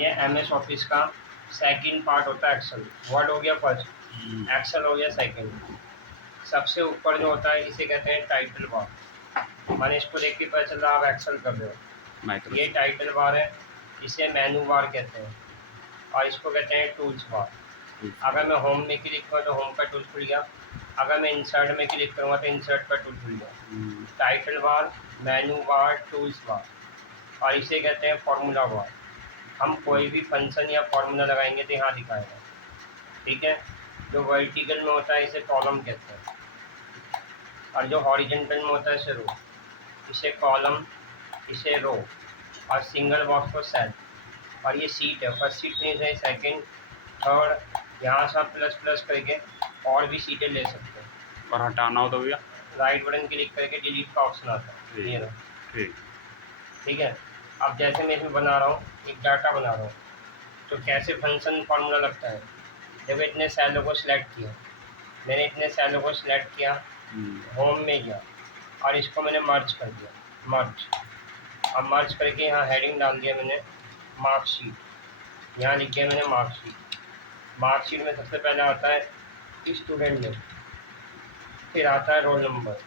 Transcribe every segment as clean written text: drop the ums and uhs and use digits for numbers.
ये MS office का second part होता है एक्सेल। वर्ड हो गया फर्स्ट, एक्सेल हो गया सेकंड। सबसे ऊपर जो होता है इसे कहते हैं टाइटल बार। मैंने इसको देख के पता चल रहा आप एक्सेल कर रहे हो। ये टाइटल बार है, इसे मेनू बार कहते हैं और इसको कहते हैं टूल्स बार। अगर मैं होम में क्लिक करूँ तो होम का टूल खुल गया, अगर मैं इंसर्ट में क्लिक करूँगा तो इंसर्ट का टूल खुल गया। टाइटल बार, मेनू बार, टूल्स बार और इसे कहते हैं फॉर्मूला बार। हम कोई भी फंक्शन या फॉर्मूला लगाएंगे तो यहाँ दिखाएगा, ठीक है। जो वर्टिकल में होता है इसे कॉलम कहते हैं और जो हॉरिजॉन्टल में होता है इसे रो। इसे कॉलम, इसे रो और सिंगल बॉक्स को सेल। और ये सीट है, फर्स्ट सीट नहीं है, सेकंड, थर्ड। यहाँ से आप प्लस प्लस करके और भी सीटें ले सकते हैं। और हटाना हो तो भैया राइट बटन क्लिक करके डिलीट का ऑप्शन आता है, ये रहा, ठीक है। अब जैसे मैं इसमें बना रहा हूँ, एक डाटा बना रहा हूँ, तो कैसे फंक्शन फार्मूला लगता है। जब इतने सेलों को सिलेक्ट किया, मैंने इतने सेलों को सिलेक्ट किया, होम में गया और इसको मैंने मर्ज कर दिया, मर्ज। अब मर्ज करके यहाँ हेडिंग डाल दिया मैंने मार्कशीट, यहाँ लिख दिया मैंने मार्कशीट। मार्कशीट में सबसे पहले आता है स्टूडेंट नेम, फिर आता है रोल नंबर,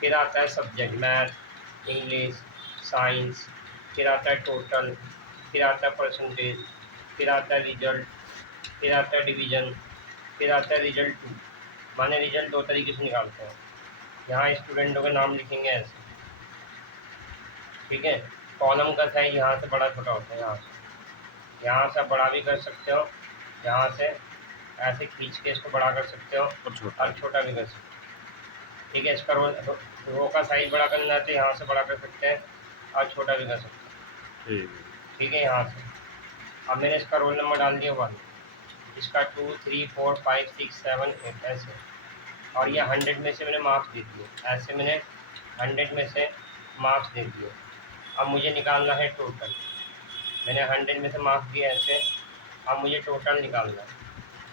फिर आता है सब्जेक्ट मैथ, इंग्लिश, साइंस, फिर आता है टोटल, फिर आता है परसेंटेज, फिर आता है रिजल्ट, फिर आता है डिवीज़न, फिर आता है रिजल्ट 2। माने रिजल्ट दो तरीके से निकालते हैं। यहाँ स्टूडेंटों के नाम लिखेंगे ऐसे, ठीक है। कॉलम का साइज यहाँ से बड़ा छोटा होता है, यहाँ से आप बड़ा भी कर सकते हो, यहाँ से ऐसे खींच के इसको बड़ा कर सकते हो और छोटा भी कर सकते हो, ठीक है। इसका रो का साइज बड़ा करना है तो यहाँ से बड़ा कर सकते हैं और छोटा भी कर सकते हैं, ठीक है। यहाँ से अब मैंने इसका रोल नंबर डाल दिया 1, इसका 2, 3, 4, 5, 6, 7, 8 ऐसे, और ये 100 में से मैंने मार्क्स दे दिए, ऐसे मैंने 100 में से मार्क्स दे दिए। अब मुझे निकालना है टोटल, मैंने 100 में से मार्क्स दिए ऐसे, अब मुझे टोटल निकालना है।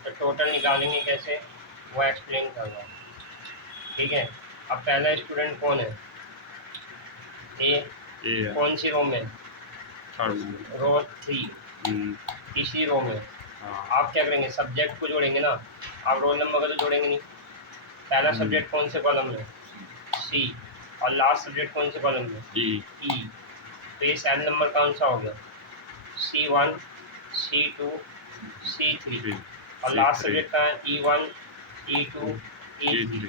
तो टोटल निकालेंगे कैसे, वो एक्सप्लेन कर रहा हूँ, ठीक है। अब पहला स्टूडेंट कौन है, ए, कौन सी रो में, रो 3, तीसरी रो में। आप क्या करेंगे, सब्जेक्ट को जोड़ेंगे ना, आप रोल नंबर का तो जोड़ेंगे नहीं। पहला सब्जेक्ट कौन से कॉलम में, सी, और लास्ट सब्जेक्ट कौन से कॉलम में, ई। तो ये सेल नंबर कौन सा हो गया, C1, C2, C3 और लास्ट सब्जेक्ट का है E1, E2, E3।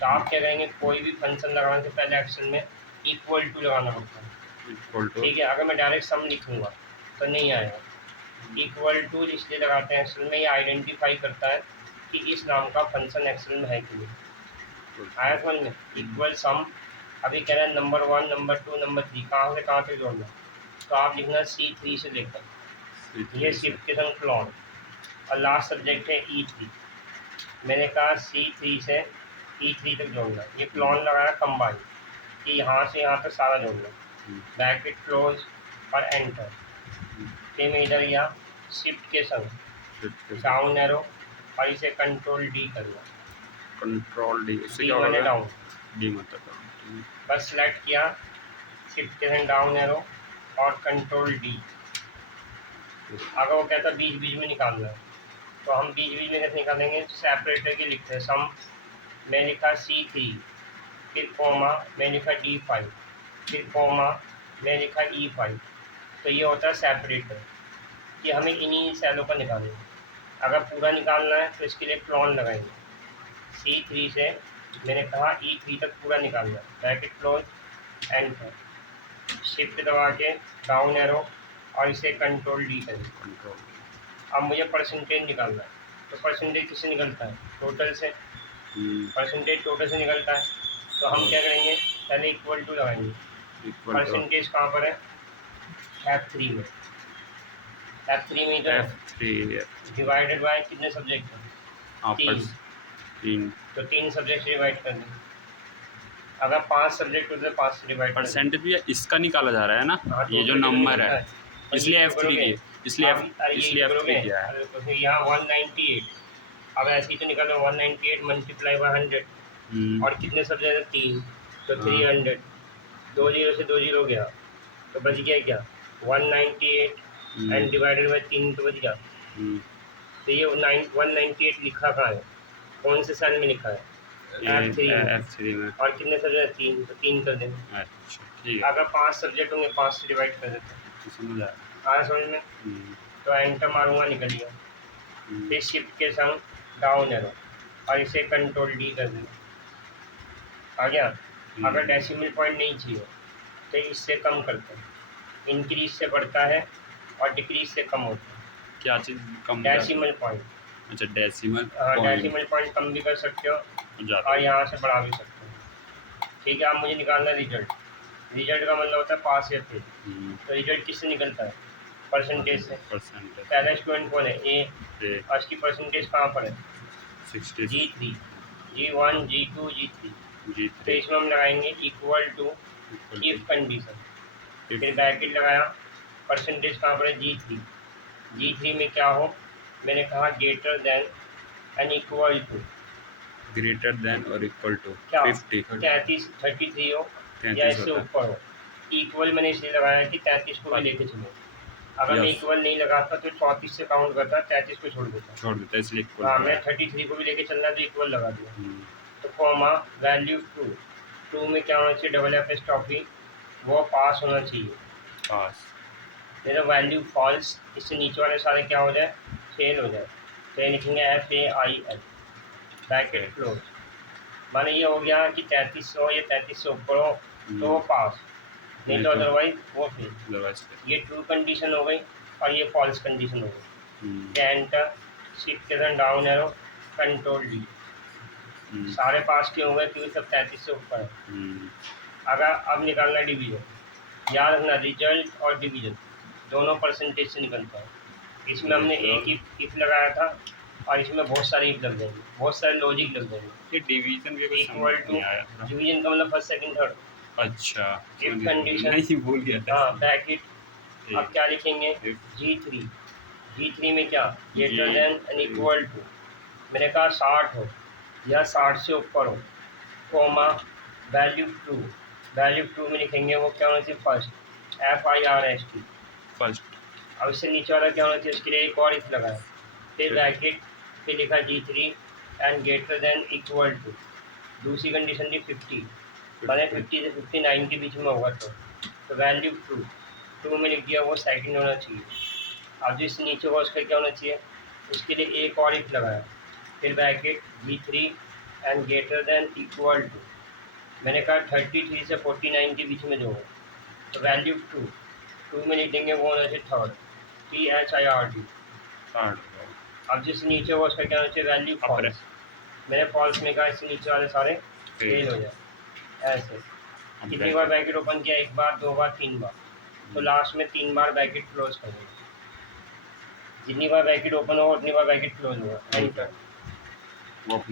तो आप क्या करेंगे, कोई भी फंक्शन लगाने से पहले एक्शन में इक्वल टू लगाना पड़ता है, ठीक है। अगर मैं डायरेक्ट सम लिखूंगा तो नहीं आएगा। इक्वल टू इसलिए लगाते हैं, एक्सेल में ये आइडेंटिफाई करता है कि इस नाम का फंक्शन एक्सेल में है कि नहीं। आया समझ में, इक्वल सम। अभी कह रहे हैं नंबर 1, नंबर 2, नंबर 3, कहाँ से कहाँ तक जोड़ना, तो आप लिखना C3 से लेकर, ये शिफ्ट के संग क्लोन, और लास्ट सब्जेक्ट है E3। मैंने कहा C3 से E3 तक जोड़ना, ये क्लोन लगाया कंबाइन कि यहाँ से यहाँ तक सारा जोड़ना, ब्रैकेट क्लोज और एंटर। फिर मैं इधर गया शिफ्ट के संग डाउन एरो और इसे कंट्रोल D करना, कंट्रोल डी, डी मैंने डाउन, डी मतलब बस सेलेक्ट किया, शिफ्ट के संग डाउन एरो और कंट्रोल D। अगर वो कहता बीच बीच में निकालना है तो हम बीच बीच में कैसे निकालेंगे, सेपरेटर के लिखते हैं सम, मैं लिखा C3, फिर कोमा मैं लिखा D5, फिर कोमा मैं लिखा E5। तो ये होता है सेपरेटर, कि हमें इन्हीं सेलों का निकालना है। अगर पूरा निकालना है तो इसके लिए क्लोन लगाएंगे, C3 से मैंने कहा E3 तक पूरा निकालना है, ब्रैकेट क्लोज एंटर, शिफ्ट दबा के डाउन एरो और इसे कंट्रोल D करेंगे। अब मुझे परसेंटेज निकालना है, तो परसेंटेज किससे निकलता है, टोटल से, परसेंटेज टोटल से निकलता है। तो हम क्या करेंगे, पहले इक्वल टू लगाएंगे, परसेंटेज कहाँ पर है, F3 में, F3 में इधर डिवाइडेड बाय कितने सब्जेक्ट हैं, 3, तो 3 सब्जेक्ट से डिवाइड कर दें। अगर 5 सब्जेक्ट होते 5 से डिवाइड, परसेंटेज भी इसका निकाला जा रहा है ना, ये जो नंबर है, इसलिए F3 की, इसलिए F3 किया है। तो यहाँ 198, अब ऐसे ही तो निकाल लो 198 मल्टीप्लाई बाय 100, और कितने सब्जेक्ट है, 3, तो 300, 2 0 से 2 0 गया, तो बच गया क्या, 198 एंड डिवाइडेड बाई 3 तो बच गया। तो ये 198 लिखा कहाँ है, कौन से सेल में लिखा है? F3 में। और कितने सब्जेक्ट? 3, तो 3 कर देंगे। अच्छा ठीक है। अगर 5 सब्जेक्ट होंगे 5 से डिवाइड कर देते हैं। समझ आया समझ में? तो एंटर मारूंगा, निकल गया। फिर शिफ्ट के संग डाउन एरो और इसे कंट्रोल डी कर देंगे, आ गया। अगर डेसिमल पॉइंट नहीं चाहिए तो इससे कम करते हैं, इंक्रीज से बढ़ता है और डिक्रीज से कम होता है। क्या चीज़ कम? Decimal point. अच्छा डेसिमल। हाँ, डेसिमल पॉइंट कम भी कर सकते हो और यहाँ से बढ़ा भी सकते हो। ठीक है, आप मुझे निकालना है रिजल्ट। रिजल्ट का मतलब होता है पास या फेल। तो रिजल्ट किससे निकलता है? परसेंटेज से। पहला स्टूडेंट कौन है? ए। और इसकी परसेंटेज कहाँ पर है? 60। G3, G1, G2, G3। तो इसमें हम लगाएंगे इक्वल टू इफ कंडीशन, फिर ब्रैकेट लगाया, परसेंटेज कहाँ पर है? G3। G3 में क्या हो? मैंने कहा greater than and equal to. Greater than और इक्वल टू क्या? 50, 33 हो या इससे ऊपर हो। इक्वल मैंने इसलिए लगाया कि 33 को भी लेके चलो। अगर मैं इक्वल नहीं लगाता तो 34 से काउंट करता, 33 को छोड़ देता इसलिए इक्वल। हाँ, मैं 33 को भी लेके चलना तो इक्वल लगा दिया। तो कॉमा वैल्यू 2 में क्या होना चाहिए? डबल एपॉस्ट्रोफी, वो पास होना चाहिए। पास। मेरा वैल्यू फॉल्स, इससे नीचे वाले सारे क्या हो जाए? फेल हो जाए। तो ये लिखेंगे FAIL, ब्रैकेट क्लोज। माने ये हो गया कि 33 हो या 33 से ऊपर हो तो वो पास, नहीं तो अदरवाइज वो फेल। ये ट्रू कंडीशन हो गई और ये फॉल्स कंडीशन हो गई। एंटर, शिफ्ट के साथ डाउन एरो, कंट्रोल डी। सारे पास के हो गए क्योंकि सब 33 से ऊपर है। अगर अब निकालना डिवीजन, याद रखना रिजल्ट और डिवीजन दोनों परसेंटेज से निकलता है। इसमें हमने एक इफ लगाया था और इसमें बहुत सारे इफ लग जाएंगे, बहुत सारे लॉजिक लग जाएंगे। डिवीजन भी इक्वल टू, डिवीजन का मतलब फर्स्ट सेकंड थर्ड। अच्छा, इफ कंडीशन नहीं भूल गया था। हाँ, ब्रैकेट। अब क्या लिखेंगे? G3 में क्या? Greater than and equal to, मैंने कहा 60 हो या 60 से ऊपर हो, कोमा वैल्यू 2 में लिखेंगे वो क्या होना चाहिए? First, FIRST first. अब इससे नीचे वाला क्या होना चाहिए? इसके लिए एक और इफ लगाया, फिर ब्रैकेट, फिर लिखा G3 and greater than equal to, दूसरी कंडीशन थी 50, मैंने 50 से 59 के बीच में होगा तो वैल्यू 2 में लिख दिया, वो सेकंड होना चाहिए। अब जिस नीचे होगा उसका क्या होना चाहिए? उसके लिए एक और इफ लगाया, फिर bracket G3 and greater than equal to, मैंने कहा 33 से 49 के बीच में जो हो तो वैल्यू 2 में लिख देंगे, वो होना चाहिए थर्ड, THIRD। अब जिस नीचे होगा उसका क्या होना चाहिए? Value false. मैंने फॉल्स में कहा इससे नीचे वाले सारे फेल हो जाए। ऐसे कितनी बार ब्रैकेट ओपन किया? एक बार, दो बार, 3 बार। तो लास्ट में 3 बार ब्रैकेट क्लोज कर देंगे। जितनी बार ब्रैकेट ओपन होगा उतनी बार ब्रैकेट क्लोज होगा। एंटर,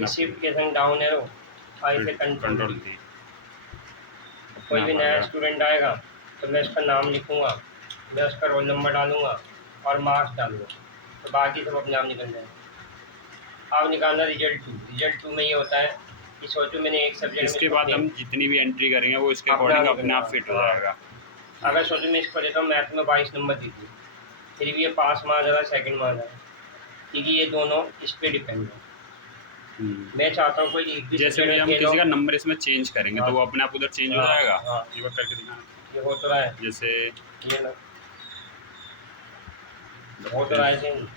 शिफ्ट के संग डाउन एरो और इसे कंट्रोल दी। कोई भी नया स्टूडेंट आएगा तो मैं उसका नाम लिखूंगा, मैं उसका रोल नंबर डालूंगा और मार्क्स डालूंगा, तो बाकी सब अपने आप निकल जाएगा। अब निकालना रिजल्ट 2 में ये होता है कि सोचो मैंने एक सब्जेक्ट, इसके बाद हम जितनी भी एंट्री करेंगे वो इसके अकॉर्डिंग अपने आप फिट हो जाएगा। अगर सोचो मैं इसको देता हूँ मैथ में 22 नंबर दीजिए, फिर भी ये पास मार जाएगा, सेकंड मार जाएगा, क्योंकि ये दोनों इस पर डिपेंड है। मैं चाहता हूँ कोई एक भी जैसे भी हम किसी का नंबर इसमें चेंज करेंगे तो वो अपने आप उधर चेंज हो जाएगा। ये वो करके दिखाना, ये हो तो रहा है, जैसे ये ना हो तो रहा है चेंज।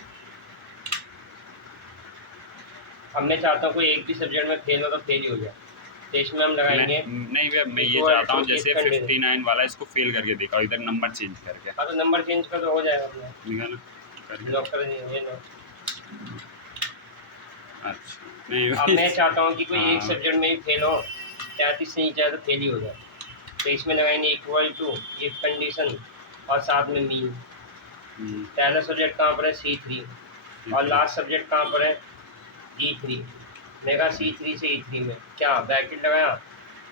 अब मैं चाहता हूँ कोई एक भी सब्जेक्ट में फेल हो तो फेल ही हो जाए, तो इसमें हम लगाएंगे नहीं भैया, मैं ये चाहता हूँ जैसे 59 वाला इसको फेल करके देखा, इधर नंबर चेंज करके। हाँ, तो नंबर चेंज कर तो हो जाएगा अपना, लॉक कर दीजिए। अच्छा, नहीं अब मैं चाहता हूँ कि कोई एक सब्जेक्ट में ही फेल हो, 33 से नीचे तो फेल ही हो जाए, तो इसमें लगाएंगे इक्वल टू इफ कंडीशन और साथ में मीन। पहला सब्जेक्ट कहाँ पर है? C3 और लास्ट सब्जेक्ट कहाँ पर है? E3। मेगा C3 से E3 में क्या ब्रैकेट लगाया?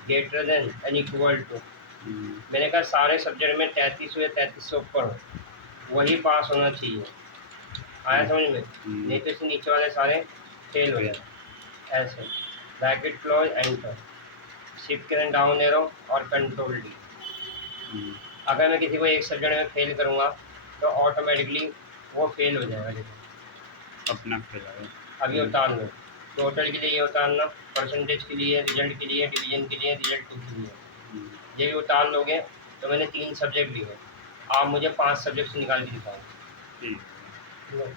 Greater than and equal to, मैंने कहा सारे सब्जेक्ट में 33 या 33 से ऊपर हो, वही पास होना चाहिए। आया समझ में? नहीं तो इससे नीचे वाले सारे फेल हो जाए। ऐसे ब्रैकेट क्लोज, एंटर, शिफ्ट करें डाउन एरो और कंट्रोल डी। अगर मैं किसी को एक सब्जेक्ट में फेल करूँगा तो तो ऑटोमेटिकली वो फेल हो जाएगा। देखो अपना फिलहाल अभी उतार लो, टोटल के लिए ये उतारना, परसेंटेज के लिए, रिजल्ट के लिए, डिवीजन के लिए, रिजल्ट टू के लिए, ये भी उतार लोगे तो मैंने 3 सब्जेक्ट लिए, आप मुझे 5 सब्जेक्ट निकाल के दिखाओ। ठीक है।